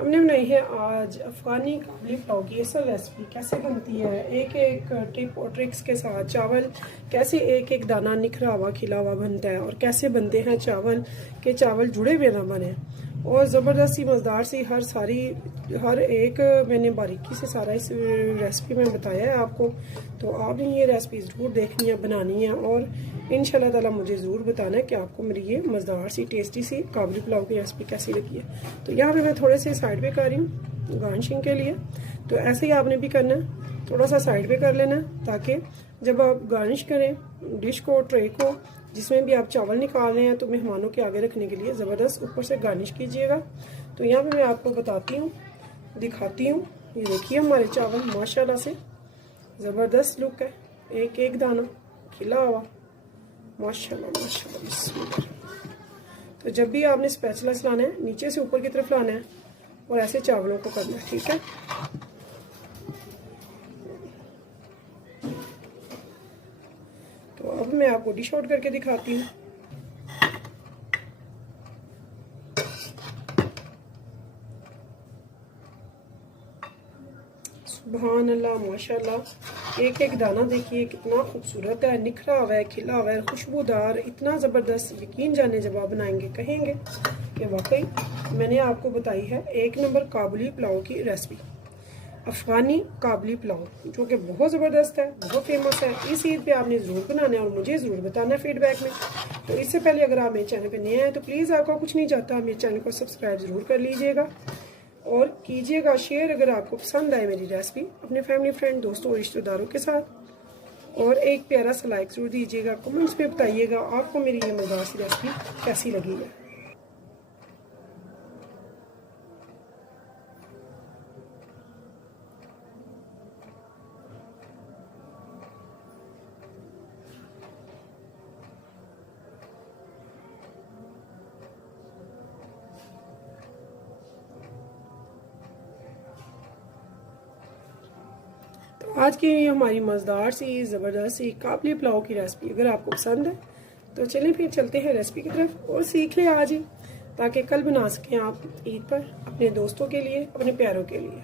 हमने बनाई है आज अफ़गानी काबली पुलाव की असल रेसिपी। कैसे बनती है, एक एक टिप और ट्रिक्स के साथ चावल कैसे एक एक दाना निखरा हुआ खिला हुआ बनता है और कैसे बनते हैं चावल के चावल जुड़े हुए ना बने। और ज़बरदस्ती मज़ेदार सी हर एक मैंने बारीकी से सारा इस रेसिपी में बताया है आपको। तो आपने ये रेसिपी ज़रूर देखनी है, बनानी है और इंशाल्लाह ताला मुझे ज़रूर बताना है कि आपको मेरी ये मज़ेदार सी टेस्टी सी काबली पुलाव की रेसिपी कैसी लगी है। तो यहाँ पे मैं थोड़े से साइड पे कर रही हूँ गार्निशिंग के लिए। तो ऐसे ही आपने भी करना है, थोड़ा सा साइड पे कर लेना ताकि जब आप गार्निश करें डिश को, ट्रे को, जिसमें भी आप चावल निकाल रहे हैं तो मेहमानों के आगे रखने के लिए ज़बरदस्त ऊपर से गार्निश कीजिएगा। तो यहाँ पे मैं आपको बताती हूँ, दिखाती हूँ। ये देखिए हमारे चावल माशाल्लाह से ज़बरदस्त लुक है, एक एक दाना खिला हुआ माशाल्लाह माशाल्लाह बिस्मिल्लाह। तो जब भी आपने स्पैचुला चलाना है नीचे से ऊपर की तरफ लाना है और ऐसे चावलों को करना है, ठीक है। तो अब मैं आपको डिश आउट करके दिखाती हूँ। सुभान अल्लाह माशाल्लाह, एक एक दाना देखिए कितना खूबसूरत है, निखरा हुआ है, खिला हुआ है, खुशबूदार, इतना ज़बरदस्त। यकीन जाने जब आप बनाएंगे कहेंगे कि वाकई मैंने आपको बताई है एक नंबर काबुली पुलाव की रेसिपी, अफ़गानी काबुली पुलाव, जो कि बहुत ज़बरदस्त है, बहुत फेमस है। इस ईद पे आपने ज़रूर बनाना है और मुझे ज़रूर बताना है फीडबैक में। तो इससे पहले अगर आप मेरे चैनल पे नए आए तो प्लीज़ आपका कुछ नहीं चाहता, मेरे चैनल को सब्सक्राइब ज़रूर कर लीजिएगा और कीजिएगा शेयर अगर आपको पसंद आए मेरी रेसिपी अपने फैमिली, फ्रेंड, दोस्तों और रिश्तेदारों के साथ। और एक प्यारा सा लाइक ज़रूर दीजिएगा, कमेंट्स में बताइएगा आपको मेरी ये मज़ेदार सी रेसिपी कैसी लगी है। तो आज की हमारी मज़ेदार सी ज़बरदस्त सी काबुली पुलाव की रेसिपी अगर आपको पसंद है तो चलिए फिर चलते हैं रेसिपी की तरफ और सीख लें आज ही, ताकि कल बना सकें आप ईद पर अपने दोस्तों के लिए, अपने प्यारों के लिए।